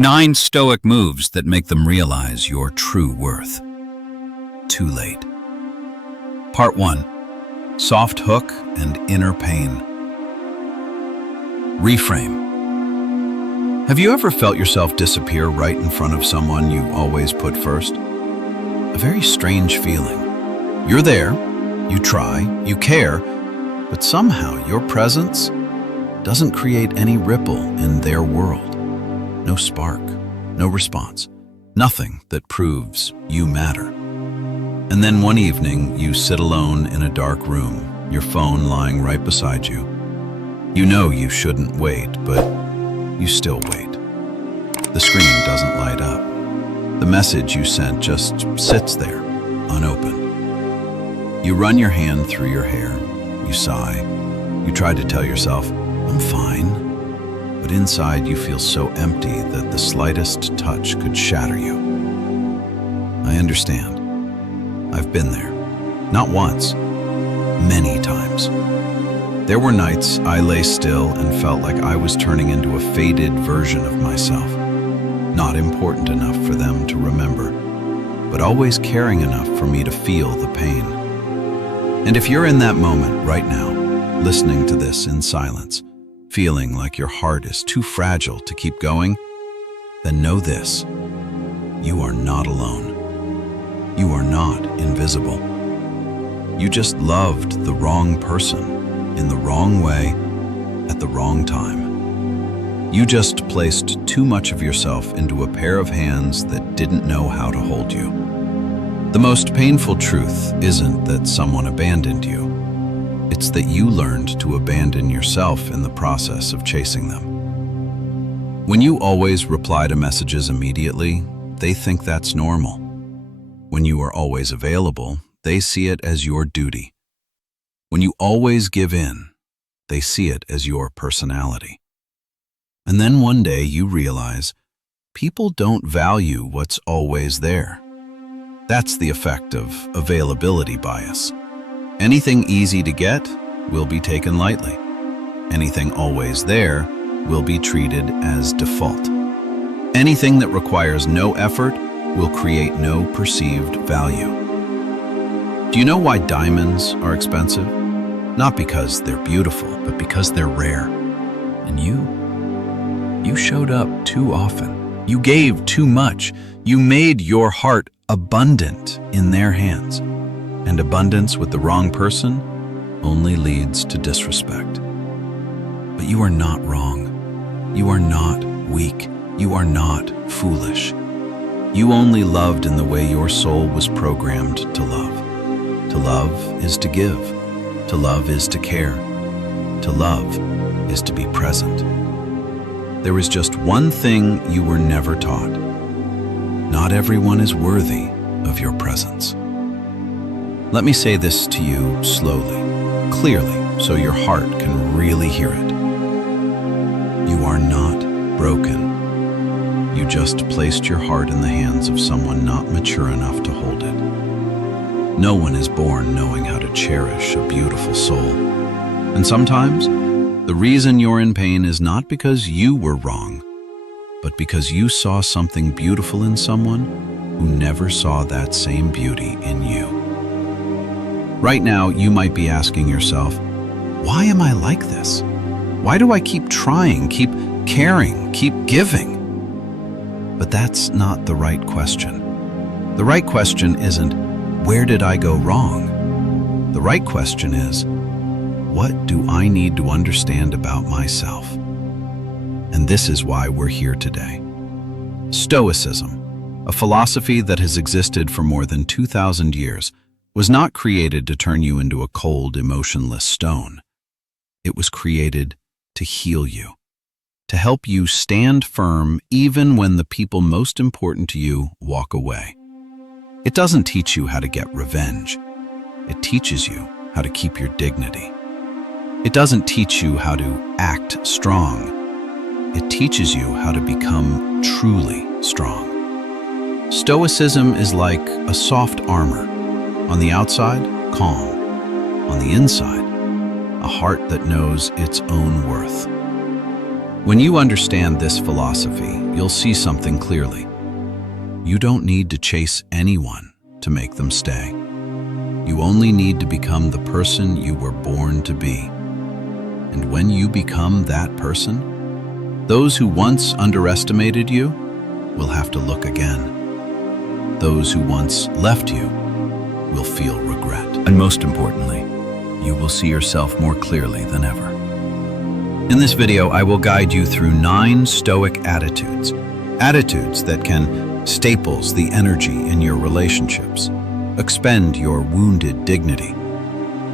9 Stoic moves that make them realize your true worth. Too late. Part 1. Soft hook and inner pain. Reframe. Have you ever felt yourself disappear right in front of someone you always put first? A very strange feeling. You're there, you try, you care, but somehow your presence doesn't create any ripple in their world. No spark, no response, nothing that proves you matter. And then one evening, you sit alone in a dark room, your phone lying right beside you. You know you shouldn't wait, but you still wait. The screen doesn't light up. The message you sent just sits there, unopened. You run your hand through your hair, you sigh, you try to tell yourself, I'm fine. But inside you feel so empty that the slightest touch could shatter you. I understand. I've been there. Not once, many times. There were nights I lay still and felt like I was turning into a faded version of myself, not important enough for them to remember, but always caring enough for me to feel the pain. And if you're in that moment right now, listening to this in silence, feeling like your heart is too fragile to keep going, then know this: you are not alone. You are not invisible. You just loved the wrong person, in the wrong way, at the wrong time. You just placed too much of yourself into a pair of hands that didn't know how to hold you. The most painful truth isn't that someone abandoned you. It's that you learned to abandon yourself in the process of chasing them. When you always reply to messages immediately, they think that's normal. When you are always available, they see it as your duty. When you always give in, they see it as your personality. And then one day you realize people don't value what's always there. That's the effect of availability bias. Anything easy to get will be taken lightly. Anything always there will be treated as default. Anything that requires no effort will create no perceived value. Do you know why diamonds are expensive? Not because they're beautiful, but because they're rare. And you showed up too often. You gave too much. You made your heart abundant in their hands. And abundance with the wrong person only leads to disrespect. But you are not wrong. You are not weak. You are not foolish. You only loved in the way your soul was programmed to love. To love is to give. To love is to care. To love is to be present. There is just one thing you were never taught. Not everyone is worthy of your presence. Let me say this to you slowly, clearly, so your heart can really hear it. You are not broken. You just placed your heart in the hands of someone not mature enough to hold it. No one is born knowing how to cherish a beautiful soul. And sometimes, the reason you're in pain is not because you were wrong, but because you saw something beautiful in someone who never saw that same beauty in you. Right now, you might be asking yourself, why am I like this? Why do I keep trying, keep caring, keep giving? But that's not the right question. The right question isn't, where did I go wrong? The right question is, what do I need to understand about myself? And this is why we're here today. Stoicism, a philosophy that has existed for more than 2,000 years, was not created to turn you into a cold, emotionless stone. It was created to heal you, to help you stand firm even when the people most important to you walk away. It doesn't teach you how to get revenge. It teaches you how to keep your dignity. It doesn't teach you how to act strong. It teaches you how to become truly strong. Stoicism is like a soft armor. On the outside, calm. On the inside, a heart that knows its own worth. When you understand this philosophy, you'll see something clearly. You don't need to chase anyone to make them stay. You only need to become the person you were born to be. And when you become that person, those who once underestimated you will have to look again. Those who once left you will feel regret. And most importantly, you will see yourself more clearly than ever. In this video, I will guide you through 9 Stoic attitudes. Attitudes that can staples the energy in your relationships, expend your wounded dignity,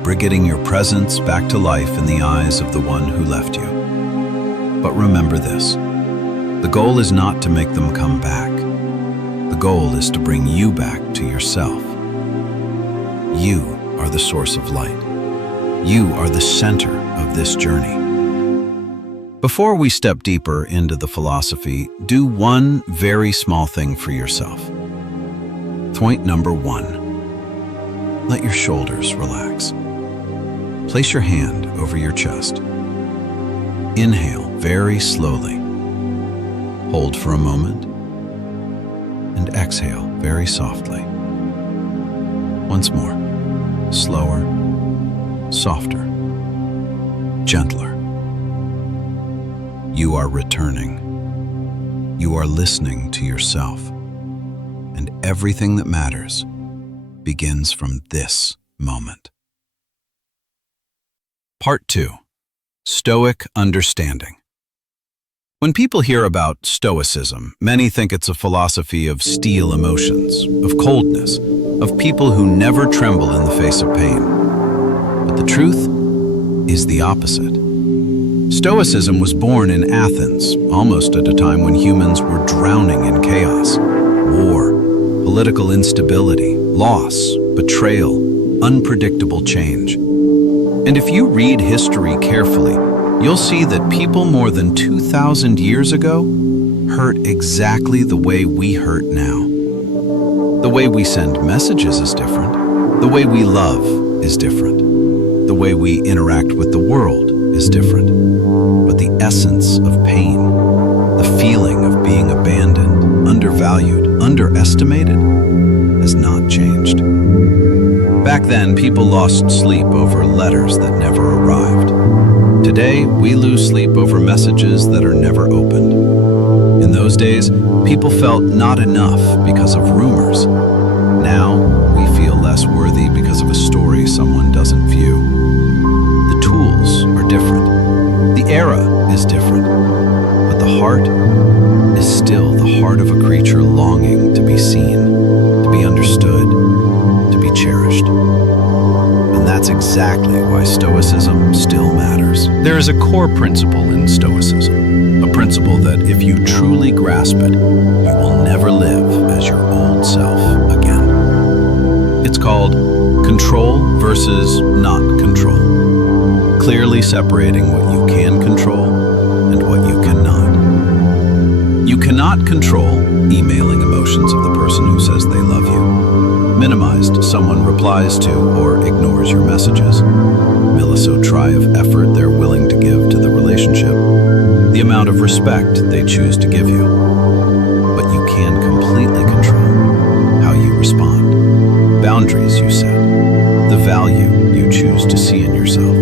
brigading your presence back to life in the eyes of the one who left you. But remember this, the goal is not to make them come back. The goal is to bring you back to yourself. You are the source of light. You are the center of this journey. Before we step deeper into the philosophy, do one very small thing for yourself. Point number 1. Let your shoulders relax. Place your hand over your chest. Inhale very slowly. Hold for a moment. And exhale very softly. Once more. Slower, softer, gentler. You are returning. You are listening to yourself. And everything that matters begins from this moment. Part 2. Stoic Understanding. When people hear about Stoicism, many think it's a philosophy of steel emotions, of coldness, of people who never tremble in the face of pain. But the truth is the opposite. Stoicism was born in Athens, almost at a time when humans were drowning in chaos, war, political instability, loss, betrayal, unpredictable change. And if you read history carefully, you'll see that people more than 2,000 years ago hurt exactly the way we hurt now. The way we send messages is different. The way we love is different. The way we interact with the world is different. But the essence of pain, the feeling of being abandoned, undervalued, underestimated, has not changed. Back then, people lost sleep over letters that never arrived. Today, we lose sleep over messages that are never opened. In those days, people felt not enough because of rumors. Now, we feel less worthy because of a story someone doesn't view. The tools are different. The era is different. But the heart is still the heart of a creature longing to be seen, to be understood, to be cherished. And that's exactly why Stoicism still matters. There is a core principle in Stoicism, a principle that if you truly grasp it, you will never live as your old self again. It's called control versus not control, clearly separating what you can control and what you cannot. You cannot control emailing emotions of the person who says they love you, minimized someone replies to or ignores your messages, millisotri of effort they're willing to give to the relationship, the amount of respect they choose to give you. But you can completely control how you respond, boundaries you set, the value you choose to see in yourself,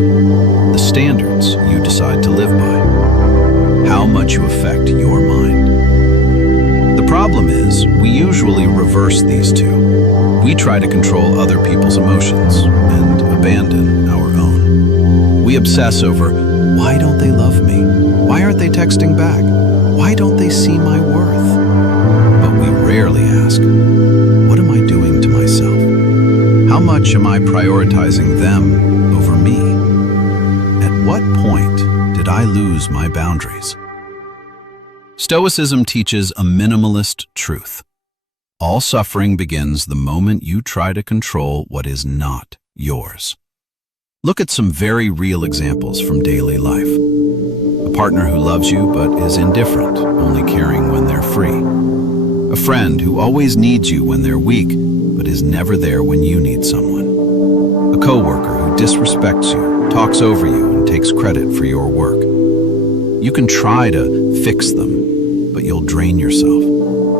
the standards you decide to live by, how much you affect your mind. The problem is, we usually reverse these two. We try to control other people's emotions and abandon our own. We obsess over, why don't they love me? Why aren't they texting back? Why don't they see my worth? But we rarely ask, what am I doing to myself? How much am I prioritizing them over me? At what point did I lose my boundaries? Stoicism teaches a minimalist truth. All suffering begins the moment you try to control what is not yours. Look at some very real examples from daily life. A partner who loves you but is indifferent, only caring when they're free. A friend who always needs you when they're weak but is never there when you need someone. A coworker who disrespects you, talks over you, and takes credit for your work. You can try to fix them, but you'll will drain yourself.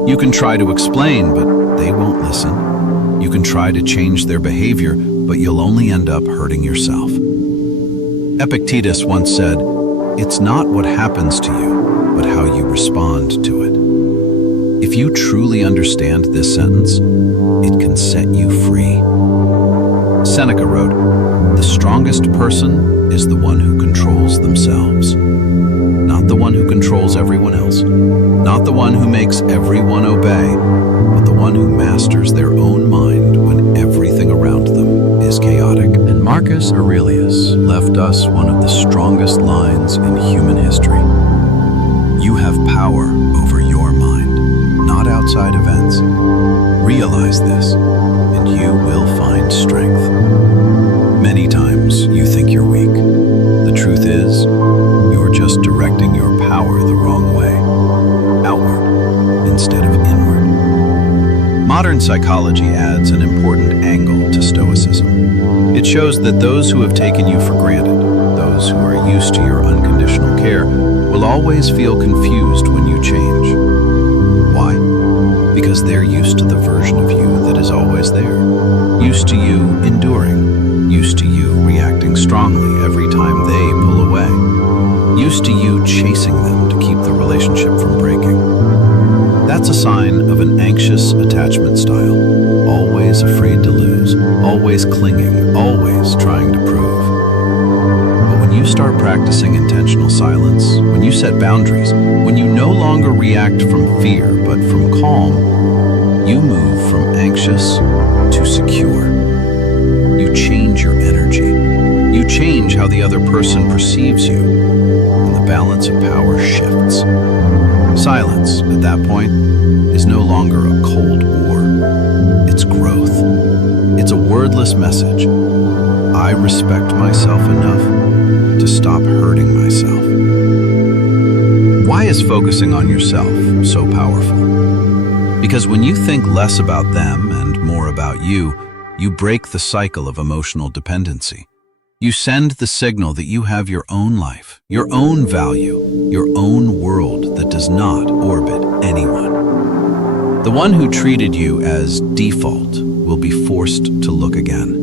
You can try to explain, but they won't listen. You can try to change their behavior, but you'll only end up hurting yourself. Epictetus once said, "It's not what happens to you, but how you respond to it." If you truly understand this sentence, it can set you free. Seneca wrote, "The strongest person is the one who controls themselves, not the one who controls everyone else, not the one who makes everyone obey, but the one who masters their own mind when everything around them is chaotic." And Marcus Aurelius left us one of the strongest lines in human history. You have power over your mind, not outside events. Realize this, and you will find strength. Many times you think you're weak. The truth is, you're just directing your power the wrong way, outward instead of inward. Modern psychology adds an important angle to Stoicism. It shows that those who have taken you for granted, those who are used to your unconditional care, will always feel confused when you change. Why? Because they're used to the version of you that is always there. Used to you enduring. Used to you reacting strongly every time they pull away. Used to you chasing them to keep the relationship from breaking. That's a sign of an anxious attachment style. Always afraid to lose. Always clinging. Always trying to prove. But when you start practicing intentional silence, when you set boundaries, when you no longer react from fear but from calm, you move from anxious to secure. You change your energy. You change how the other person perceives you, and the balance of power shifts. Silence, at that point, is no longer a cold war. It's growth. It's a wordless message. I respect myself enough to stop hurting myself. Why is focusing on yourself so powerful? Because when you think less about them and more about you, you break the cycle of emotional dependency. You send the signal that you have your own life, your own value, your own world that does not orbit anyone. The one who treated you as default will be forced to look again.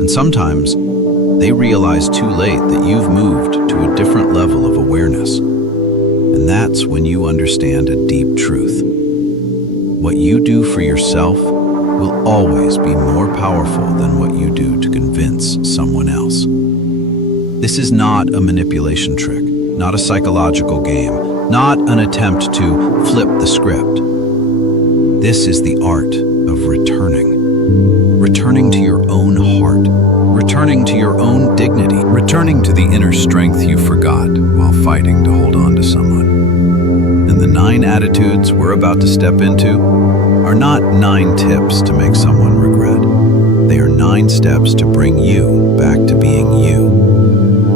And sometimes they realize too late that you've moved to a different level of awareness. And that's when you understand a deep truth. What you do for yourself will always be more powerful than what you do to convince someone else. This is not a manipulation trick, not a psychological game, not an attempt to flip the script. This is the art of returning. Returning to your own heart, returning to your own dignity, returning to the inner strength you forgot while fighting to hold on to someone. And the 9 attitudes we're about to step into are not 9 tips to make someone regret. They are 9 steps to bring you back to being you.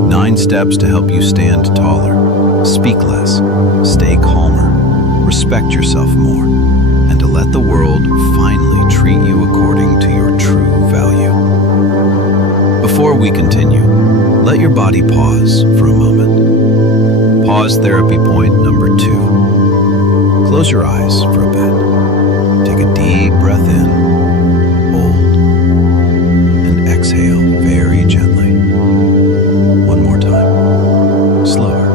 9 steps to help you stand taller, speak less, stay calmer, respect yourself more, and to let the world finally treat you according to your true value. Before we continue, let your body pause for a moment. Pause therapy point number 2. Close your eyes for a bit. Take a deep breath in, hold, and exhale very gently. One more time, slower.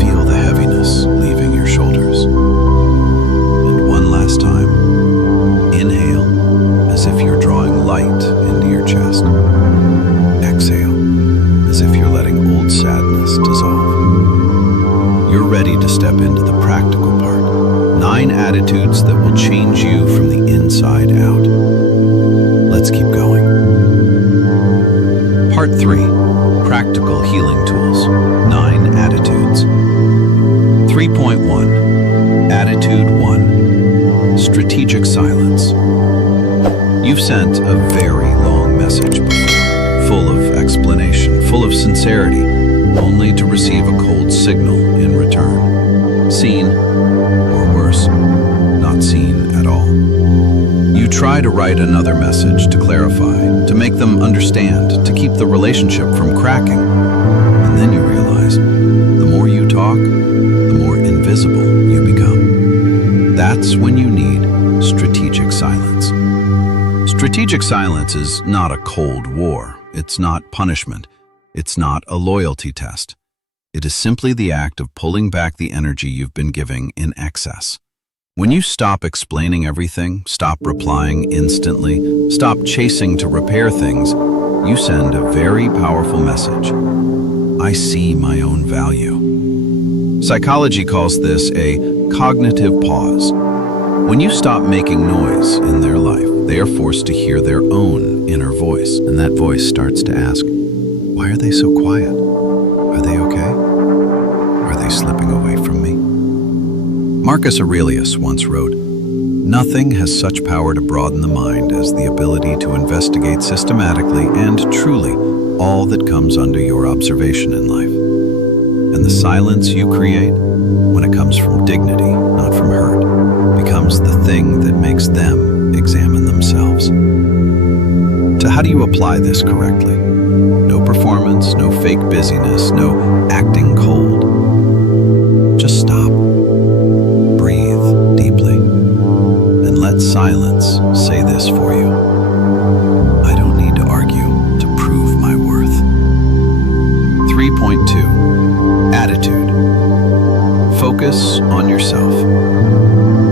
Feel the heaviness leaving your shoulders. And one last time, inhale as if you're drawing light into your chest. Exhale as if you're letting old sadness dissolve. You're ready to step into the practical part. 9 attitudes that will change you from the inside out. Let's keep going. Part 3. Practical healing tools. 9 attitudes. 3.1. Attitude 1. Strategic silence. You've sent a very long message before, full of explanation, full of sincerity, only to receive a cold signal in return. Seen, or worse, not seen at all. You try to write another message to clarify, to make them understand, to keep the relationship from cracking. And then you realize, the more you talk, the more invisible you become. That's when you need strategic silence. Strategic silence is not a cold war. It's not punishment. It's not a loyalty test. It is simply the act of pulling back the energy you've been giving in excess. When you stop explaining everything, stop replying instantly, stop chasing to repair things, you send a very powerful message. I see my own value. Psychology calls this a cognitive pause. When you stop making noise in their life, they are forced to hear their own inner voice, and that voice starts to ask, why are they so quiet? Are they okay? Are they slipping away from me? Marcus Aurelius once wrote, "Nothing has such power to broaden the mind as the ability to investigate systematically and truly all that comes under your observation in life. And the silence you create, when it comes from dignity, not from hurt, becomes the thing that makes them examine themselves." So how do you apply this correctly? No performance, no fake busyness, no acting cold. Just stop. Breathe deeply. And let silence say this for you. I don't need to argue to prove my worth. 3.2. Attitude. Focus on yourself.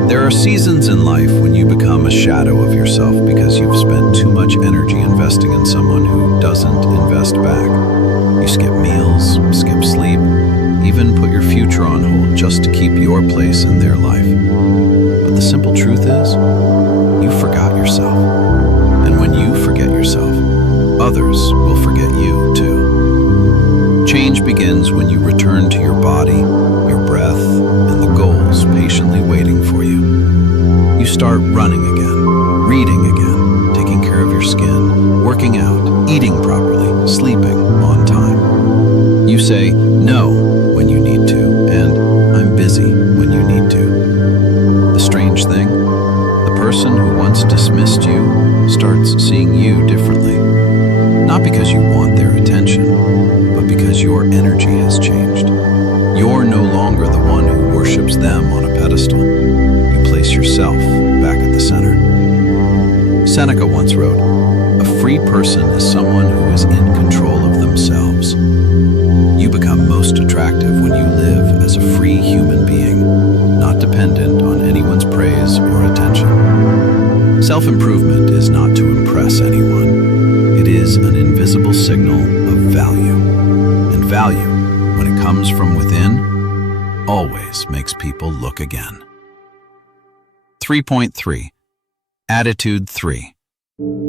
There are seasons in life when you become a shadow of yourself because you've spent too much energy investing in someone who doesn't invest back. You skip meals, skip sleep, even put your future on hold just to keep your place in their life. But the simple truth is, you forgot yourself. And when you forget yourself, others will forget you too. Change begins when you return to your body, your breath, and the goals patiently waiting for you. You start running again, reading again, taking care of your skin, working out, eating properly, sleeping on time. You say no when you need to, and I'm busy when you need to. The strange thing, the person who once dismissed you starts seeing you differently. Not because you want their attention, but because your energy has changed. You're no longer the one who worships them on a pedestal. You place yourself back at the center. Seneca once wrote, "A free person is someone who is in control of themselves." You become most attractive when you live as a free human being, not dependent on anyone's praise or attention. Self-improvement is not to impress anyone. It is an invisible signal of value. And value, when it comes from within, always makes people look again. 3.3. Attitude 3.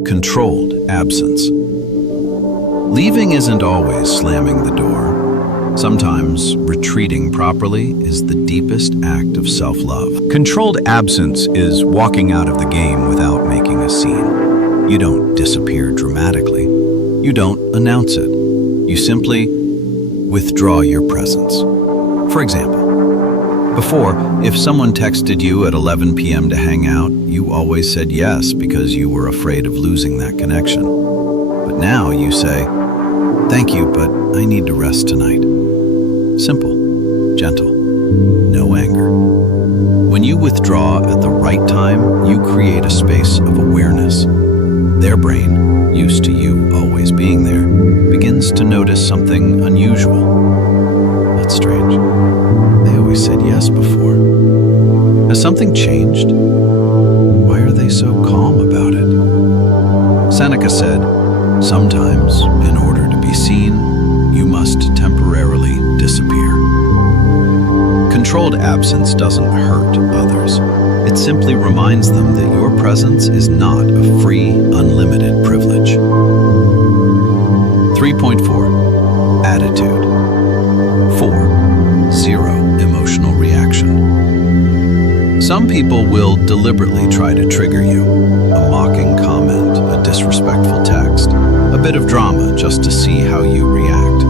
Controlled absence. Leaving isn't always slamming the door. Sometimes retreating properly is the deepest act of self-love. Controlled absence is walking out of the game without making a scene. You don't disappear dramatically. You don't announce it. You simply withdraw your presence. For example, before, if someone texted you at 11 p.m. to hang out, you always said yes because you were afraid of losing that connection. But now you say, "Thank you, but I need to rest tonight." Simple, gentle, no anger. When you withdraw at the right time, you create a space of awareness. Their brain, used to you always being there, begins to notice something unusual. That's strange. They always said yes before. Has something changed? Why are they so calm about it? Seneca said, "Sometimes, in order to be seen, you must temporarily disappear." Controlled absence doesn't hurt others. It simply reminds them that your presence is not a free, unlimited privilege. 3.4. Attitude. 4. 0 emotional reaction. Some people will deliberately try to trigger you. A mocking comment, a disrespectful text, a bit of drama just to see how you react.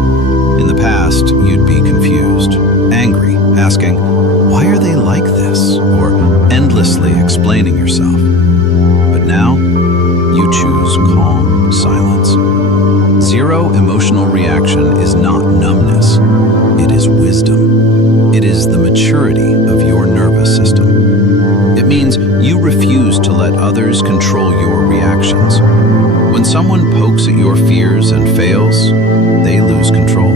In the past, you'd be confused, angry, asking, "Why are they like this?" or endlessly explaining yourself. But now, you choose calm silence. 0 emotional reaction is not numbness. It is wisdom. It is the maturity of your nervous system. It You refuse to let others control your reactions. When someone pokes at your fears and fails, they lose control.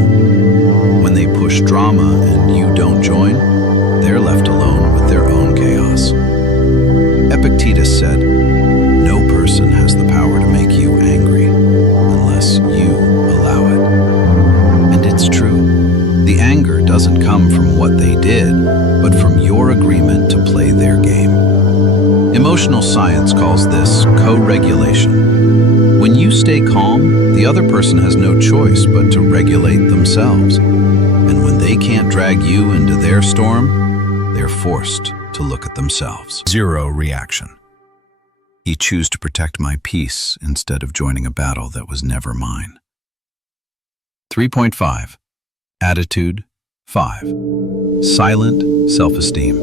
When they push drama and you don't join, they're left alone with their own chaos. Epictetus said, "No person has the power to make you angry unless you allow it." And it's true. The anger doesn't come from what they did, but from your agreement to play their game. Emotional science calls this co-regulation. When you stay calm, the other person has no choice but to regulate themselves. And when they can't drag you into their storm, they're forced to look at themselves. 0 reaction. He chose to protect my peace instead of joining a battle that was never mine. 3.5. Attitude 5. Silent self-esteem.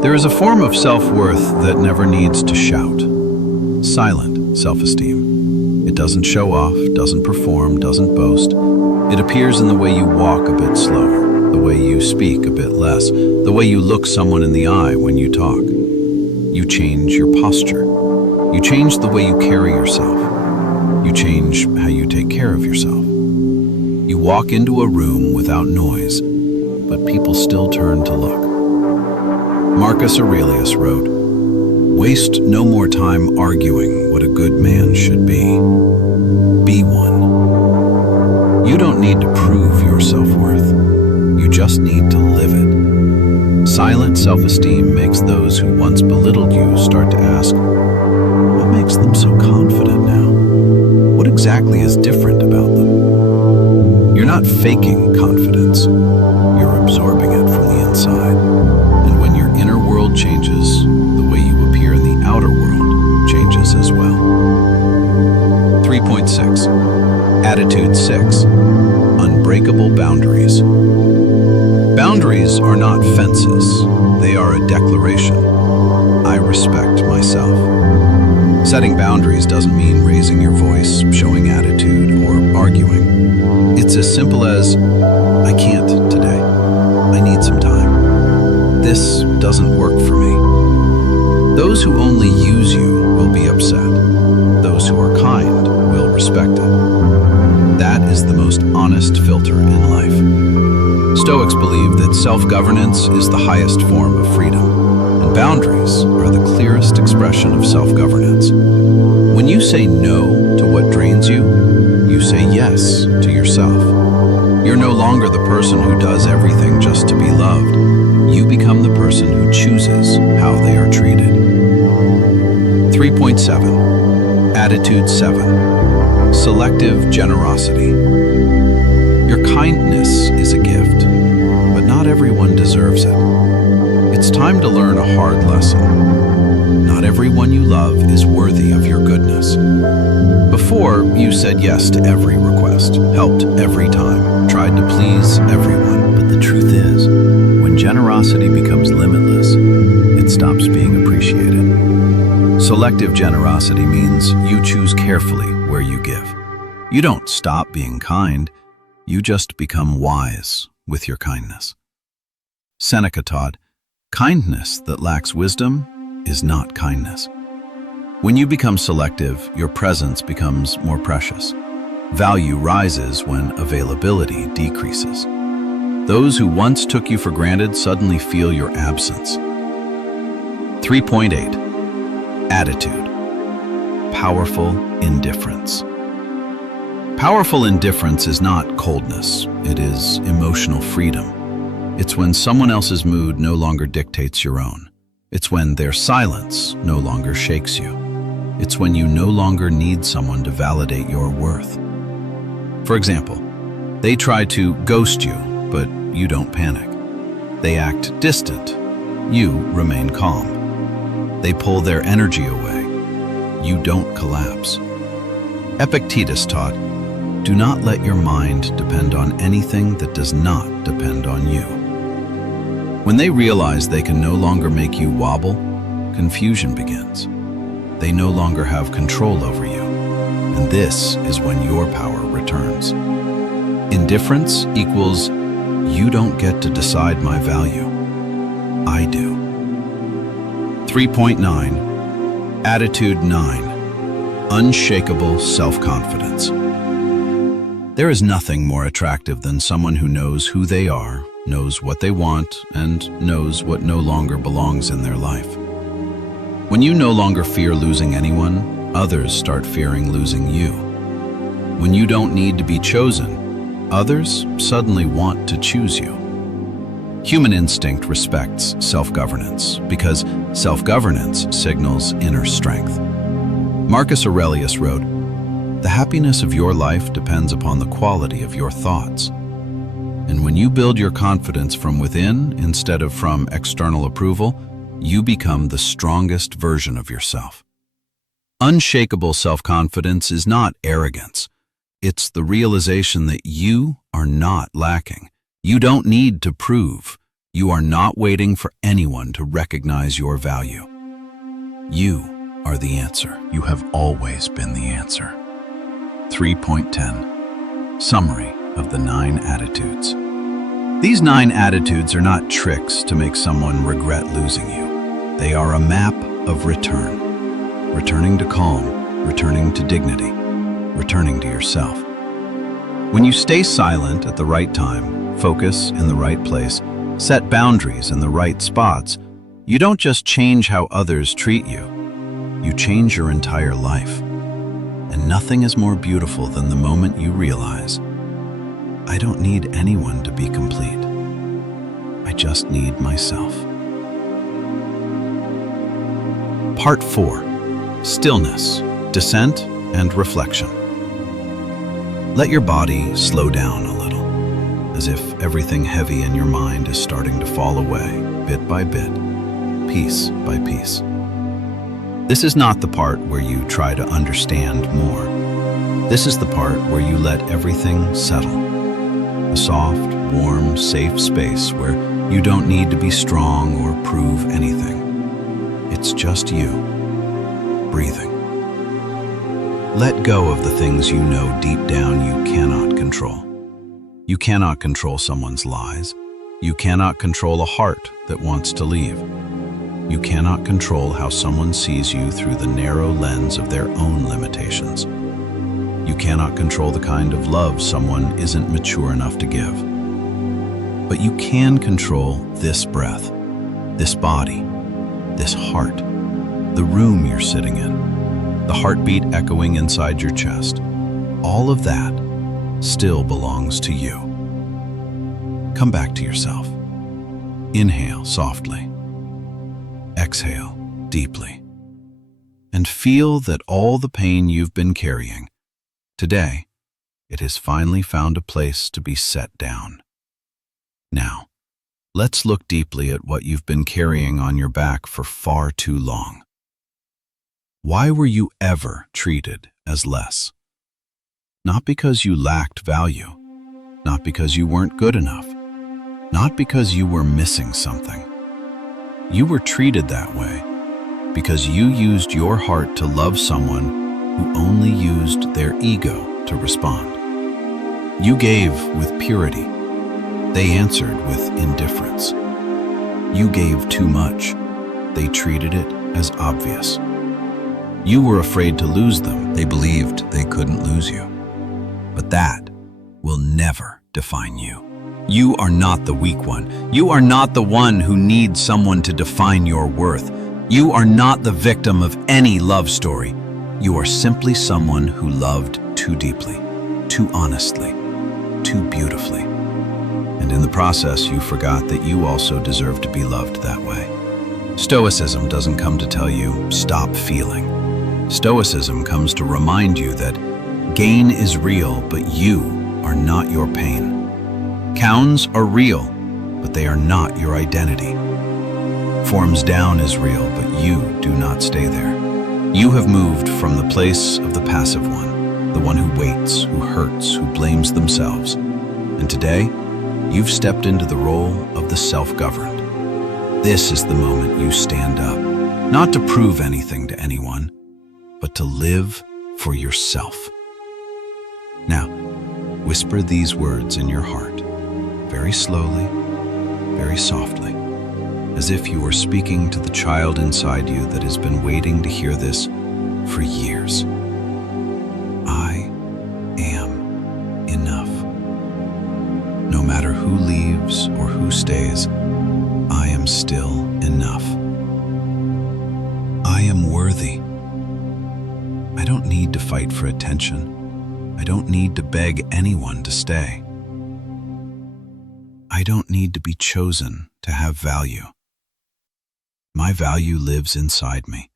There is a form of self-worth that never needs to shout. Silent self-esteem. It doesn't show off, doesn't perform, doesn't boast. It appears in the way you walk a bit slower, the way you speak a bit less, the way you look someone in the eye when you talk. You change your posture. You change the way you carry yourself. You change how you take care of yourself. You walk into a room without noise, but people still turn to look. Marcus Aurelius wrote, "Waste no more time arguing what a good man should be. Be one." You don't need to prove your self-worth. You just need to live it. Silent self-esteem makes those who once belittled you start to ask, what makes them so confident now? What exactly is different about them? You're not faking confidence. You're absorbing it from the inside. And when your inner world changes, the way you appear in the outer world changes as well. 3.6. Attitude 6. Unbreakable boundaries. Boundaries are not fences. They are a declaration. I respect myself. Setting boundaries doesn't mean raising your voice, showing attitude, or arguing. It's as simple as, I can't today. I need some time. This doesn't work for me. Those who only use you will be upset. Those who are kind will respect it. That is the most honest filter in life. Stoics believe that self-governance is the highest form of freedom, and boundaries are the clearest expression of self-governance. When you say no to what drains you, you say yes to yourself. You're no longer the person who does everything just to be loved. You become the person who chooses how they are treated. 3.7. Attitude 7. Selective generosity. Your kindness is a gift, but not everyone deserves it. It's time to learn a hard lesson. Not everyone you love is worthy of your goodness. Before, you said yes to every request, helped every time, tried to please everyone. But the truth is, when generosity becomes limitless, it stops being appreciated. Selective generosity means you choose carefully where you give. You don't stop being kind, you just become wise with your kindness. Seneca taught, kindness that lacks wisdom is not kindness. When you become selective, your presence becomes more precious. Value rises when availability decreases. Those who once took you for granted suddenly feel your absence. 3.8. Attitude. Powerful indifference. Powerful indifference is not coldness, it is emotional freedom. It's when someone else's mood no longer dictates your own. It's when their silence no longer shakes you. It's when you no longer need someone to validate your worth. For example, they try to ghost you, but you don't panic. They act distant. You remain calm. They pull their energy away. You don't collapse. Epictetus taught, do not let your mind depend on anything that does not depend on you. When they realize they can no longer make you wobble, confusion begins. They no longer have control over you, and this is when your power returns. Indifference equals, you don't get to decide my value. I do. 3.9. Attitude 9. Unshakable self-confidence. There is nothing more attractive than someone who knows who they are, knows what they want, and knows what no longer belongs in their life. When you no longer fear losing anyone, others start fearing losing you. When you don't need to be chosen, others suddenly want to choose you. Human instinct respects self-governance because self-governance signals inner strength. Marcus Aurelius wrote, "The happiness of your life depends upon the quality of your thoughts." And when you build your confidence from within instead of from external approval, you become the strongest version of yourself. Unshakable self-confidence is not arrogance. It's the realization that you are not lacking. You don't need to prove. You are not waiting for anyone to recognize your value. You are the answer. You have always been the answer. 3.10. Summary of the 9 attitudes. These 9 attitudes are not tricks to make someone regret losing you. They are a map of return. Returning to calm, returning to dignity, returning to yourself. When you stay silent at the right time, focus in the right place, set boundaries in the right spots, you don't just change how others treat you, you change your entire life. And nothing is more beautiful than the moment you realize, I don't need anyone to be complete. I just need myself. Part 4. Stillness, descent, and reflection. Let your body slow down a little, as if everything heavy in your mind is starting to fall away, bit by bit, piece by piece. This is not the part where you try to understand more. This is the part where you let everything settle. A soft, warm, safe space where you don't need to be strong or prove anything. It's just you, breathing. Let go of the things you know deep down you cannot control. You cannot control someone's lies. You cannot control a heart that wants to leave. You cannot control how someone sees you through the narrow lens of their own limitations. You cannot control the kind of love someone isn't mature enough to give. But you can control this breath, this body, this heart, the room you're sitting in, the heartbeat echoing inside your chest. All of that still belongs to you. Come back to yourself. Inhale softly. Exhale deeply. And feel that all the pain you've been carrying, today, it has finally found a place to be set down. Now, let's look deeply at what you've been carrying on your back for far too long. Why were you ever treated as less? Not because you lacked value, not because you weren't good enough, not because you were missing something. You were treated that way because you used your heart to love someone who only used their ego to respond. You gave with purity. They answered with indifference. You gave too much. They treated it as obvious. You were afraid to lose them. They believed they couldn't lose you. But that will never define you. You are not the weak one. You are not the one who needs someone to define your worth. You are not the victim of any love story. You are simply someone who loved too deeply, too honestly, too beautifully. And in the process, you forgot that you also deserve to be loved that way. Stoicism doesn't come to tell you, stop feeling. Stoicism comes to remind you that gain is real, but you are not your pain. Counts are real, but they are not your identity. Forms down is real, but you do not stay there. You have moved from the place of the passive one, the one who waits, who hurts, who blames themselves. And today, you've stepped into the role of the self-governed. This is the moment you stand up, not to prove anything to anyone, but to live for yourself. Now, whisper these words in your heart, very slowly, very softly. as if you were speaking to the child inside you that has been waiting to hear this for years. I am enough. No matter who leaves or who stays, I am still enough. I am worthy. I don't need to fight for attention. I don't need to beg anyone to stay. I don't need to be chosen to have value. My value lives inside me.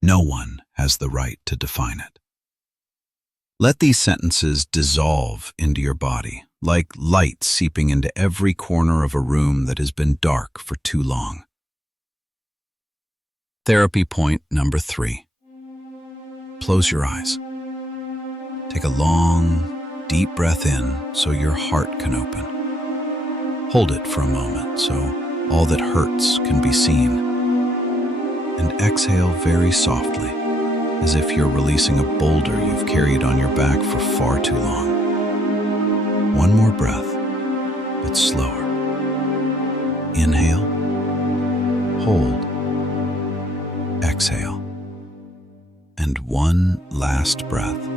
No one has the right to define it. Let these sentences dissolve into your body, like light seeping into every corner of a room that has been dark for too long. Therapy point number 3. Close your eyes. Take a long, deep breath in so your heart can open. Hold it for a moment so all that hurts can be seen. And exhale very softly, as if you're releasing a boulder you've carried on your back for far too long. One more breath, but slower. Inhale, hold, exhale, and one last breath.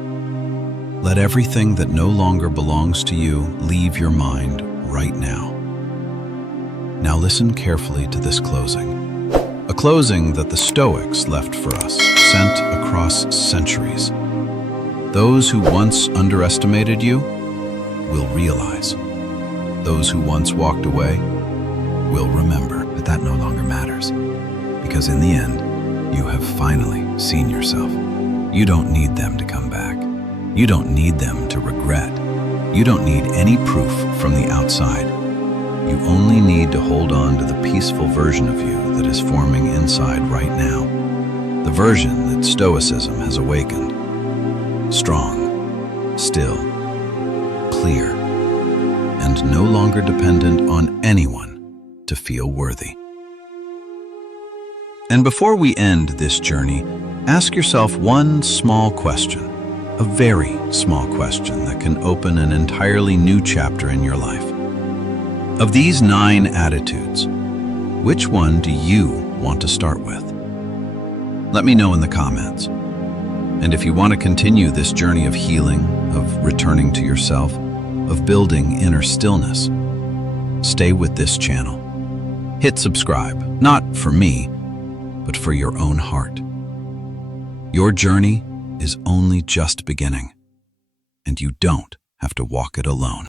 Let everything that no longer belongs to you leave your mind right now. Now listen carefully to this closing. A closing that the Stoics left for us, sent across centuries. Those who once underestimated you will realize. Those who once walked away will remember. But that no longer matters, because in the end, you have finally seen yourself. You don't need them to come back. You don't need them to regret. You don't need any proof from the outside. You only need to hold on to the peaceful version of you that is forming inside right now. The version that Stoicism has awakened. Strong, still, clear, and no longer dependent on anyone to feel worthy. And before we end this journey, ask yourself one small question, a very small question that can open an entirely new chapter in your life. Of these 9 attitudes, which one do you want to start with? Let me know in the comments. And if you want to continue this journey of healing, of returning to yourself, of building inner stillness, stay with this channel. Hit subscribe, not for me, but for your own heart. Your journey is only just beginning, and you don't have to walk it alone.